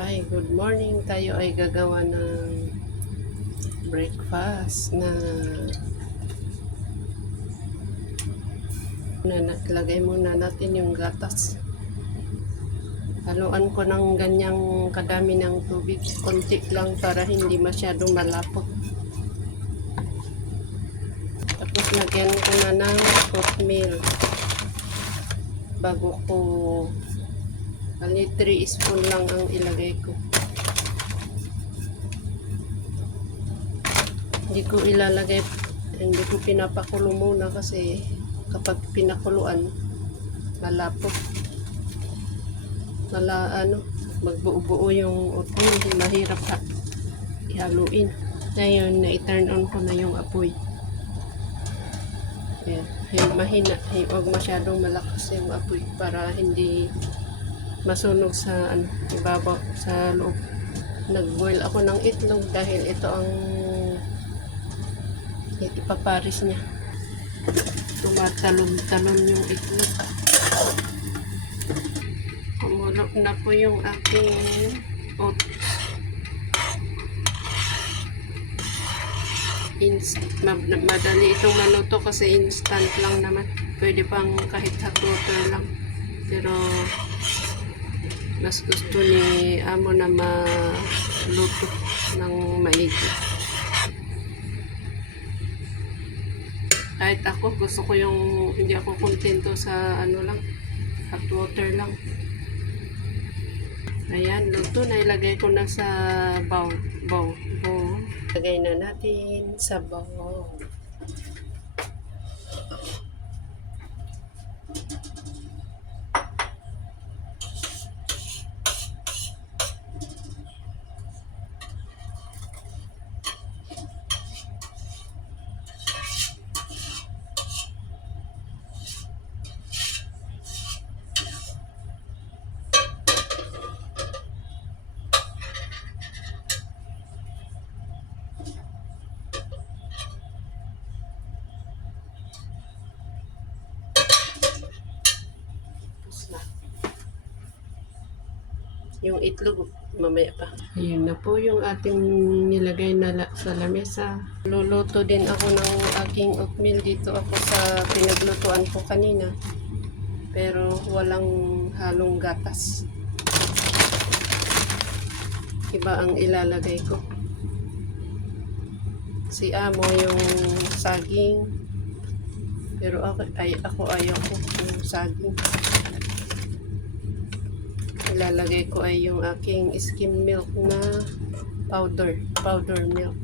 Hi, good morning. Tayo ay gagawa ng breakfast na lagay muna natin yung gatas. Haluan ko ng ganyang kadami ng tubig. Konti lang para hindi masyadong malapot. Tapos lagyan ko na ng oatmeal. Bago ko 3 spoon lang ang ilagay ko. Hindi ko pinapakulo muna kasi kapag pinakuluan malapot. Magbuo-buo yung oatmeal, mahirap ihaluin. Ngayon, na-turn on ko na yung apoy. Ayan. Mahina, huwag masyadong malakas yung apoy para hindi masunog sa ibabaw, sa loob. Nag-boil ako ng itlog dahil ito ang ipaparis niya. Tumatalon-talon yung itlog. Kumulok na po yung aking oats. Madali itong maluto kasi instant lang naman. Pwede pang kahit hot water lang. Pero mas gusto ni amo na maluto ng maigi. Kahit ako, gusto ko hindi ako kontento sa hot water lang. Ayan, luto na. Ilagay ko na sa bowl. Lagay na natin sa bowl. Yung itlog mamaya pa. Ayun na po yung ating nilagay na sa lamesa. Luluto din ako ng aking oatmeal. Dito ako sa pinaglutuan ko kanina, pero walang halong gatas. Iba ang ilalagay ko. Si amo yung saging, pero ako ayaw ko yung saging. Ilalagay ko ay yung aking skim milk na powder milk.